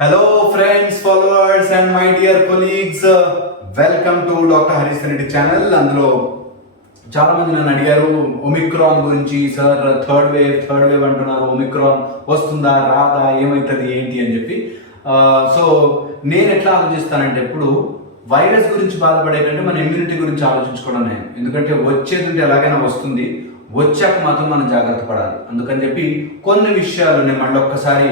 Hello friends, followers and my dear colleagues. Welcome to Dr. Harish Reddy channel. అందులో చాలా మంది నన్ను అడిగారు ఒమిక్రాన్ గురించి. సార్ థర్డ్ వేవ్ అంటున్నారు, ఒమిక్రాన్ వస్తుందా రాదా ఏమవుతుంది ఏంటి అని చెప్పి. సో నేను ఎట్లా ఆలోచిస్తానంటే ఎప్పుడు వైరస్ గురించి బాధపడే కంటే మన ఇమ్యూనిటీ గురించి ఆలోచించుకోవడం నేను. ఎందుకంటే వచ్చేది ఉంటే ఎలాగైనా వస్తుంది, వచ్చాక మాత్రం మనం జాగ్రత్త పడాలి. అందుకని చెప్పి కొన్ని విషయాలు నేను మళ్ళీ ఒక్కసారి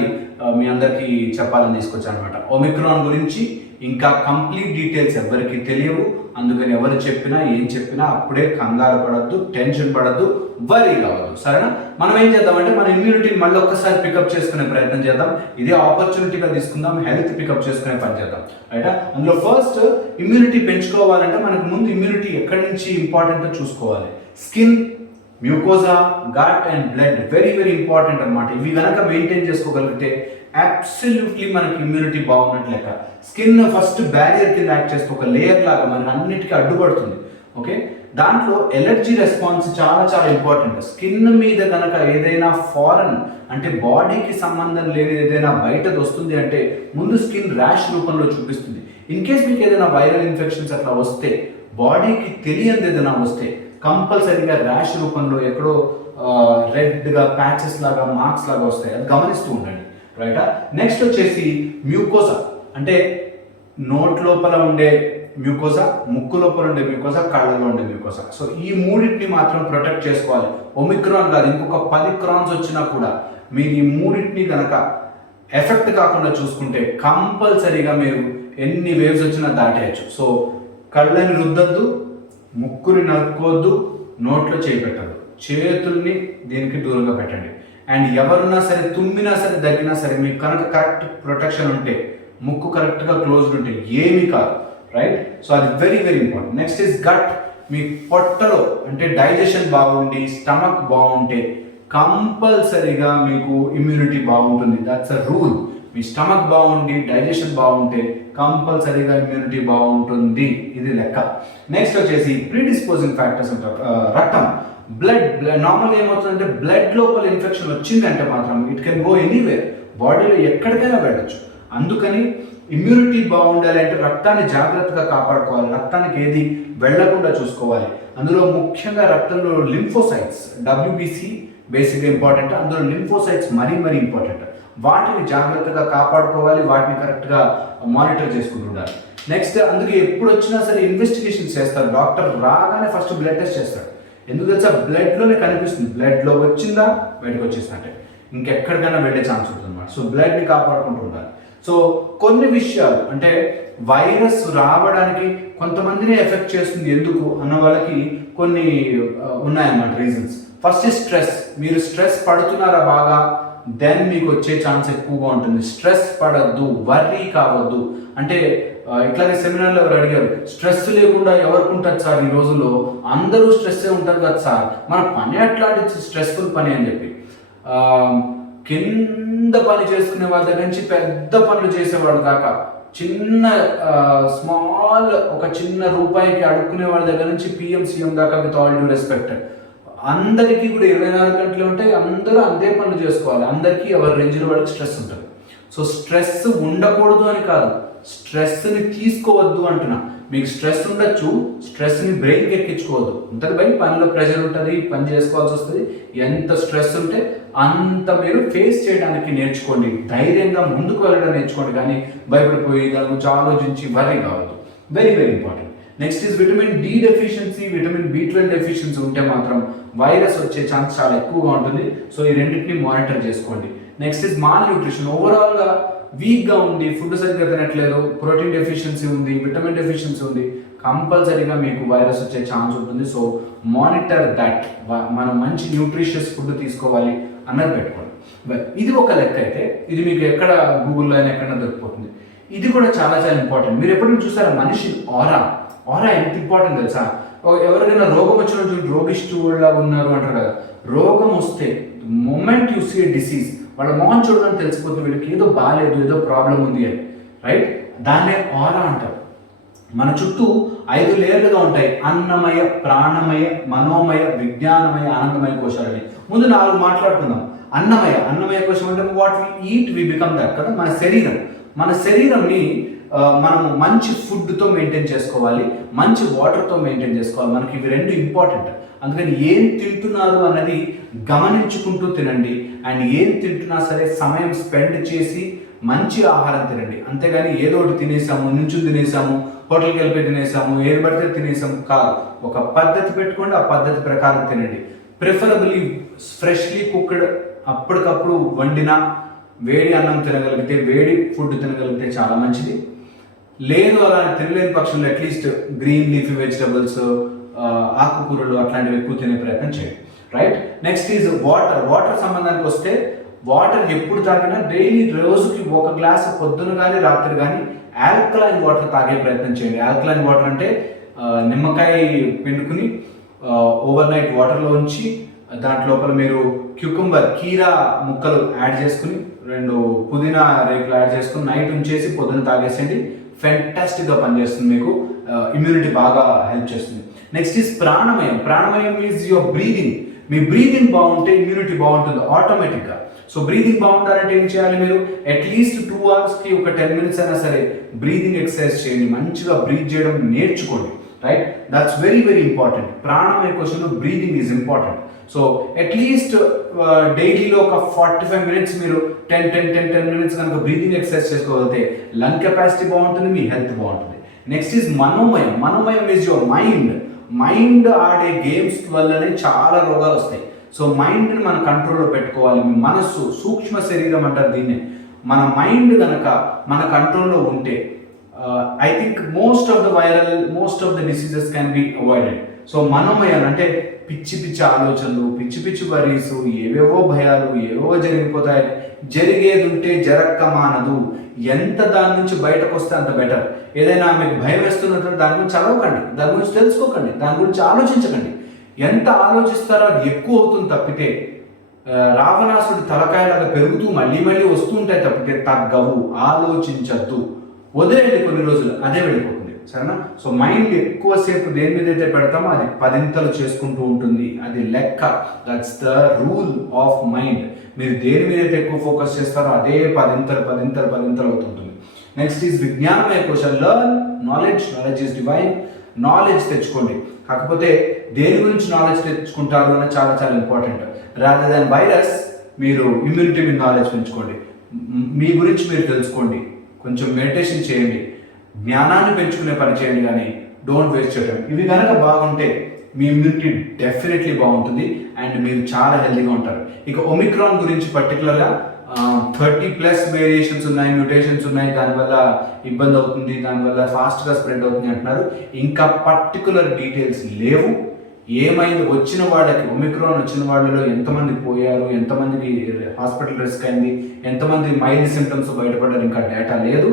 మీ అందరికీ చెప్పాలని తీసుకొచ్చాను అనమాట. ఒమిక్రాన్ గురించి ఇంకా కంప్లీట్ డీటెయిల్స్ ఎవరికి తెలియవు. అందుకని ఎవరు చెప్పినా ఏం చెప్పినా అప్పుడే కంగారు పడద్దు, టెన్షన్ పడద్దు, వరీ కావద్దు. సరేనా? మనం ఏం చేద్దామంటే మన ఇమ్యూనిటీని మళ్ళీ ఒక్కసారి పికప్ చేసుకునే ప్రయత్నం చేద్దాం. ఇదే ఆపర్చునిటీగా తీసుకుందాం, హెల్త్ పికప్ చేసుకునే పని చేద్దాం. రైటా? అందులో ఫస్ట్ ఇమ్యూనిటీ పెంచుకోవాలంటే మనకు ముందు ఇమ్యూనిటీ ఎక్కడి నుంచి ఇంపార్టెంటో చూసుకోవాలి. Skin, mucosa, gut and blood very very important అనమాట. ఇవి కనుక మెయింటైన్ చేసుకోగలిగితే అబ్సల్యూట్లీ మనకి ఇమ్యూనిటీ బాగున్నట్టు లెక్క. స్కిన్ ఫస్ట్ బ్యారియర్ కింద యాక్ట్ చేస్తే ఒక లేయర్ లాగా మనకి అన్నిటికీ అడ్డుపడుతుంది. ఓకే, దాంట్లో ఎలర్జీ రెస్పాన్స్ చాలా చాలా ఇంపార్టెంట్. స్కిన్ మీద కనుక ఏదైనా ఫారెన్ అంటే బాడీకి సంబంధం లేని ఏదైనా బయటది వస్తుంది అంటే ముందు స్కిన్ ర్యాష్ రూపంలో చూపిస్తుంది. ఇన్ కేస్ మీకు ఏదైనా వైరల్ ఇన్ఫెక్షన్స్ అట్లా వస్తే, బాడీకి తెలియనిది ఏదైనా వస్తే కంపల్సరీగా ర్యాష్ రూపంలో ఎక్కడో రెడ్గా ప్యాచెస్ లాగా మార్క్స్ లాగా వస్తాయి. అది గమనిస్తూ ఉండండి. రైటా? నెక్స్ట్ వచ్చేసి మ్యూకోజా, అంటే నోట్ లోపల ఉండే మ్యూకోజా, ముక్కు లోపల ఉండే మ్యూకోజా, కళ్ళలో ఉండే మ్యూకోజా. సో ఈ మూడింటిని మాత్రం ప్రొటెక్ట్ చేసుకోవాలి. ఒమిక్రాన్ కాదు, ఇంకొక 10 క్రాన్స్ వచ్చినా కూడా మీరు ఈ మూడింటిని కనుక ఎఫెక్ట్ కాకుండా చూసుకుంటే కంపల్సరీగా మీరు ఎన్ని వేవ్స్ వచ్చినా దాటేయచ్చు. సో కళ్ళని రుద్దద్దు, ముక్కుని నలుపుకోవద్దు, నోట్లో చేయి పెట్టద్దు, చేతుల్ని దీనికి దూరంగా పెట్టండి. అండ్ ఎవరున్నా సరే తుమ్మినా సరే దగ్గినా సరే మీకు కనుక కరెక్ట్ ప్రొటెక్షన్ ఉంటే, ముక్కు కరెక్ట్గా క్లోజ్డ్ ఉంటే ఏమీ కాదు. రైట్? సో అది very very important. Next is gut. మీ పొట్టలో అంటే డైజెషన్ బాగుండి, స్టమక్ బాగుంటే కంపల్సరీగా మీకు ఇమ్యూనిటీ బాగుంటుంది. That's a rule. Me stomach బాగుండి, డైజెషన్ బాగుంటే కంపల్సరీగా ఇమ్యూనిటీ బాగుంటుంది. ఇది లెక్క. నెక్స్ట్ వచ్చేసి ప్రీడిస్పోజింగ్ ఫ్యాక్టర్స్ అంటారు. రక్తం, బ్లడ్. నార్మల్గా ఏమవుతుందంటే బ్లడ్ లోపల ఇన్ఫెక్షన్ వచ్చిందంటే మాత్రం ఇట్ కెన్ గో ఎనీవేర్, బాడీలో ఎక్కడికైనా వెళ్ళచ్చు. అందుకని ఇమ్యూనిటీ బాగుండాలి అంటే రక్తాన్ని జాగ్రత్తగా కాపాడుకోవాలి, రక్తానికి ఏది వెళ్లకుండా చూసుకోవాలి. అందులో ముఖ్యంగా రక్తంలో లింఫోసైట్స్, WBC బేసిక్గా ఇంపార్టెంట్. అందులో లింఫోసైట్స్ మరీ మరీ ఇంపార్టెంట్. వాటిని జాగ్రత్తగా కాపాడుకోవాలి, వాటిని కరెక్ట్గా మానిటర్ చేసుకుంటూ ఉండాలి. నెక్స్ట్ అందుకే ఎప్పుడు వచ్చినా సరే ఇన్వెస్టిగేషన్స్ చేస్తారు. డాక్టర్ రాగానే ఫస్ట్ బ్లడ్ టెస్ట్ చేస్తాడు. ఎందుకు తెలుసా? బ్లడ్లోనే కనిపిస్తుంది. బ్లడ్లో వచ్చిందా బయటకు వచ్చేసినట్టే, ఇంకెక్కడికైనా వెళ్ళే ఛాన్స్ ఉంటుంది అన్నమాట. సో బ్లడ్ని కాపాడుకుంటూ ఉండాలి. సో కొన్ని విషయాలు అంటే వైరస్ రావడానికి కొంతమందిని ఎఫెక్ట్ చేస్తుంది ఎందుకు అన్న వాళ్ళకి కొన్ని ఉన్నాయన్నమాట రీజన్స్. First stress. మీరు స్ట్రెస్ పడుతున్నారా బాగా, దెన్ మీకు వచ్చే ఛాన్స్ ఎక్కువగా ఉంటుంది. స్ట్రెస్ పడద్దు, వర్రీ కావద్దు. అంటే ఇట్లాగే సెమినార్లో ఎవరు అడిగారు, స్ట్రెస్ లేకుండా ఎవరికి ఉంటుంది సార్ ఈ రోజుల్లో, అందరూ స్ట్రెస్సే ఉంటారు కదా సార్, మన పని అట్లాంటి స్ట్రెస్ఫుల్ పని అని చెప్పి. కింద పని చేసుకునే వాళ్ళ దగ్గర నుంచి పెద్ద పనులు చేసేవాడు దాకా, చిన్న స్మాల్ ఒక చిన్న రూపాయికి అడుక్కునే వాళ్ళ దగ్గర నుంచి PM CM దాకా, విత్ ఆల్ డ్యూ రెస్పెక్ట్, అందరికీ కూడా 24 గంటలు ఉంటాయి. అందరూ అంతే పనులు చేసుకోవాలి. అందరికీ ఎవరి రేంజ్లో వాళ్ళకి స్ట్రెస్ ఉంటుంది. సో స్ట్రెస్ ఉండకూడదు అని కాదు, స్ట్రెస్ని తీసుకోవద్దు అంటున్నా. మీకు స్ట్రెస్ ఉండొచ్చు, స్ట్రెస్ని బ్రెయిన్కి ఎక్కించుకోవద్దు. ఉంటుంది బయట పనిలో ప్రెషర్ ఉంటుంది, పని చేసుకోవాల్సి వస్తుంది. ఎంత స్ట్రెస్ ఉంటే అంత మీరు ఫేస్ చేయడానికి నేర్చుకోండి, ధైర్యంగా ముందుకు వెళ్ళడం నేర్చుకోండి. కానీ భయపడిపోయి దాని గురించి ఆలోచించి వరీ కావద్దు. Very very important. Next is vitamin D deficiency, vitamin B12 deficiency ఉంటే మాత్రం వైరస్ వచ్చే ఛాన్స్ చాలా ఎక్కువగా ఉంటుంది. సో ఈ రెండింటిని మానిటర్ చేసుకోండి. Next is mall nutrition. ఓవరాల్గా వీక్గా ఉంది, ఫుడ్ సరిగ్గా తినట్లేదు, ప్రోటీన్ డెఫిషియన్సీ ఉంది, విటమిన్ డెఫిషియన్సీ ఉంది, కంపల్సరీగా మీకు వైరస్ వచ్చే ఛాన్స్ ఉంటుంది. So monitor that. మనం మంచి న్యూట్రిషియస్ ఫుడ్ తీసుకోవాలి అన్నది పెట్టుకోండి. ఇది ఒక లెక్క అయితే, ఇది మీకు ఎక్కడ గూగుల్లో అయినా ఎక్కడైనా దొరికిపోతుంది. ఇది కూడా చాలా చాలా ఇంపార్టెంట్. మీరు ఎప్పుడైనా చూసారా మనిషి ఆరా ఎంత ఇంపార్టెంట్ తెలుసా? ఎవరికైనా రోగం వచ్చిన రోగిష్ఠులాగా ఉన్నారు అంటారు కదా. రోగం వస్తే మూమెంట్ యూ సీ డిసీజ్, వాళ్ళ మొహం చూడడానికి తెలిసిపోతుంది వీళ్ళకి ఏదో బాగాలేదు, ఏదో ప్రాబ్లం ఉంది అని. రైట్? దాన్నే ఆరా అంటారు. మన చుట్టూ 5 లేయర్లుగా ఉంటాయి. అన్నమయ, ప్రాణమయ, మనోమయ, విజ్ఞానమయ, ఆనందమయ కోశాలని. ముందు 4 మాట్లాడుకుందాం. అన్నమయ కోశం అంటే what we eat we become that కదా, మన శరీరం. మన శరీరంని మనము మంచి ఫుడ్తో మెయింటైన్ చేసుకోవాలి, మంచి వాటర్తో మెయింటైన్ చేసుకోవాలి. మనకి ఇవి రెండు ఇంపార్టెంట్. అందుకని ఏం తింటున్నారు అన్నది గమనించుకుంటూ తినండి. అండ్ ఏం తింటున్నా సరే సమయం స్పెండ్ చేసి మంచి ఆహారం తినండి. అంతేగాని ఏదో ఒకటి తినేసాము, నుంచుని తినేసాము, హోటల్కి వెళ్ళిపోయి తినేసాము, ఏది పడితే తినేసాము కాదు. ఒక పద్ధతి పెట్టుకోండి, ఆ పద్ధతి ప్రకారం తినండి. ప్రిఫరబుల్లీ ఫ్రెష్లీ కుక్డ్, అప్పటికప్పుడు వండిన వేడి అన్నం తినగలిగితే, వేడి ఫుడ్ తినగలిగితే చాలా మంచిది. లేదు అలా తినలేని పక్షంలో అట్లీస్ట్ గ్రీన్ లీఫీ వెజిటబుల్స్, ఆకుకూరలు అట్లాంటివి ఎక్కువ తినే ప్రయత్నం చేయండి. రైట్. నెక్స్ట్ ఈజ్ వాటర్ సంబంధానికి వస్తే, వాటర్ ఎప్పుడు తాగినా డైలీ రోజుకి 1 గ్లాసు పొద్దున కానీ రాత్రి కానీ ఆల్కలైన్ వాటర్ తాగే ప్రయత్నం చేయండి. ఆల్కలైన్ వాటర్ అంటే నిమ్మకాయ పిండుకుని ఓవర్ నైట్ వాటర్లో ఉంచి దాంట్లోపల మీరు క్యూకంబర్ కీరా ముక్కలు యాడ్ చేసుకుని 2 పుదీనా రేకులు యాడ్ చేసుకుని నైట్ ఉంచేసి పొద్దున తాగేసేయండి. ఫెంటాస్టిక్గా పనిచేస్తుంది, మీకు ఇమ్యూనిటీ బాగా హెల్ప్ చేస్తుంది. నెక్స్ట్ ఈజ్ ప్రాణమయం. ప్రాణమయం మీన్స్ యువర్ బ్రీదింగ్. మీ బ్రీదింగ్ బాగుంటే ఇమ్యూనిటీ బాగుంటుంది ఆటోమేటిక్గా. సో బ్రీదింగ్ బాగుండాలంటే ఏం చేయాలి? మీరు అట్లీస్ట్ 2 అవర్స్కి ఒక 10 minutes అయినా సరే బ్రీదింగ్ ఎక్సర్సైజ్ చేయండి. మంచిగా బ్రీత్ చేయడం నేర్చుకోండి. Right. That's very very important. ప్రాణమయ క్వశ్చన్లో breathing is important. So at least డైలీలో ఒక 45 minutes మీరు 10 minutes కనుక బ్రీదింగ్ ఎక్సర్సైజ్ చేసుకోగలిగితే లంగ్ కెపాసిటీ బాగుంటుంది, మీ హెల్త్ బాగుంటుంది. నెక్స్ట్ ఈజ్ మనోమయం. మనోమయం ఈజ్ యువర్ మైండ్. మైండ్ ఆడే గేమ్స్ వల్లనే చాలా రోగాలు వస్తాయి. సో మైండ్ని మన కంట్రోల్లో పెట్టుకోవాలి. మీ మనస్సు సూక్ష్మ శరీరం అంటారు దీన్ని. మన మైండ్ కనుక మన కంట్రోల్లో ఉంటే I think most of the diseases can be avoided. So మనోమయం అంటే పిచ్చి పిచ్చి ఆలోచనలు, పిచ్చి పిచ్చి వరీస్, ఏవేవో భయాలు, ఏవేవో జరిగిపోతాయని, జరిగేది ఉంటే జరక్క మానదు. ఎంత దాని నుంచి బయటకు వస్తే అంత బెటర్. ఏదైనా మీకు భయం వేస్తున్నట్టు దాని గురించి చదవకండి, దాని గురించి తెలుసుకోకండి, దాని గురించి ఆలోచించకండి. ఎంత ఆలోచిస్తారో అది ఎక్కువ అవుతుంది తప్పితే, రావణాసుడి తలకాయలాగా పెరుగుతూ మళ్ళీ మళ్ళీ వస్తూ ఉంటాయి తప్పితే తగ్గవు. ఆలోచించద్దు, వదిలేయండి, కొన్ని రోజులు అదే వెళ్ళిపోతుంది. సరేనా? సో మైండ్ ఎక్కువసేపు దేని మీద అయితే పెడతామో అది 10 చేసుకుంటూ ఉంటుంది. అది లెక్క. That's the rule of mind. మీరు దేని మీద అయితే ఎక్కువ ఫోకస్ చేస్తారో అదే 10 అవుతుంటుంది. నెక్స్ట్ ఈజ్ విజ్ఞానమయ question. Learn knowledge. Knowledge is divine. Knowledge తెచ్చుకోండి. కాకపోతే దేని గురించి నాలెడ్జ్ తెచ్చుకుంటారు అనేది చాలా చాలా ఇంపార్టెంట్. రాదర్ దాన్ వైరస్, మీరు ఇమ్యూనిటీ మీద నాలెడ్జ్ పెంచుకోండి. మీ గురించి మీరు తెలుసుకోండి, కొంచెం మెడిటేషన్ చేయండి, జ్ఞానాన్ని పెంచుకునే పని చేయండి, కానీ డోంట్ వేస్ట్ యువర్ టైం. ఇవి కనుక బాగుంటే మీ ఇమ్యూనిటీ డెఫినెట్లీ బాగుంటుంది అండ్ మీరు చాలా హెల్తీగా ఉంటారు. ఇక ఒమిక్రాన్ గురించి పర్టికులర్గా 30+ వేరియేషన్స్ ఉన్నాయి, మ్యూటేషన్స్ ఉన్నాయి, దానివల్ల ఇబ్బంది అవుతుంది, దానివల్ల ఫాస్ట్గా స్ప్రెడ్ అవుతుంది అంటున్నారు. ఇంకా పర్టికులర్ డీటెయిల్స్ లేవు. ఏమైంది, వచ్చిన వాళ్ళకి ఒమిక్రాన్ వచ్చిన వాళ్ళలో ఎంతమంది పోయారు, ఎంతమందికి హాస్పిటల్ రిస్క్ అయింది, ఎంతమంది మైల్డ్ సిమ్టమ్స్ బయటపడ్డారు, ఇంకా డేటా లేదు.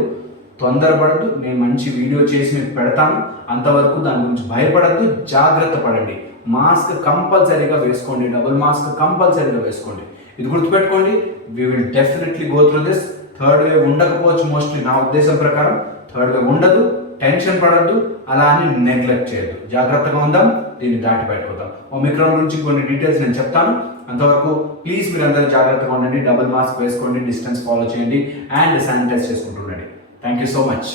తొందరపడద్దు. నేను మంచి వీడియో చేసి మీకు పెడతాను. అంతవరకు దాని గురించి భయపడద్దు, జాగ్రత్త పడండి. మాస్క్ కంపల్సరీగా వేసుకోండి, డబుల్ మాస్క్ కంపల్సరీగా వేసుకోండి. ఇది గుర్తుపెట్టుకోండి. We will definitely go through this. Third wave ఉండకపోవచ్చు, మోస్ట్లీ నా ఉద్దేశం ప్రకారం థర్డ్ వేవ్ ఉండదు. టెన్షన్ పడద్దు, అలా అని నెగ్లెక్ట్ చేయొద్దు. జాగ్రత్తగా ఉందాం, దీన్ని దాటి బయటపోదాం. ఒమిక్రాన్ గురించి కొన్ని డీటెయిల్స్ నేను చెప్తాను. అంతవరకు ప్లీజ్ మీరు అందరూ జాగ్రత్తగా ఉండండి, డబుల్ మాస్క్ వేసుకోండి, డిస్టెన్స్ ఫాలో చేయండి అండ్ శానిటైజ్ చేసుకుంటూ ఉండండి. Thank you so much.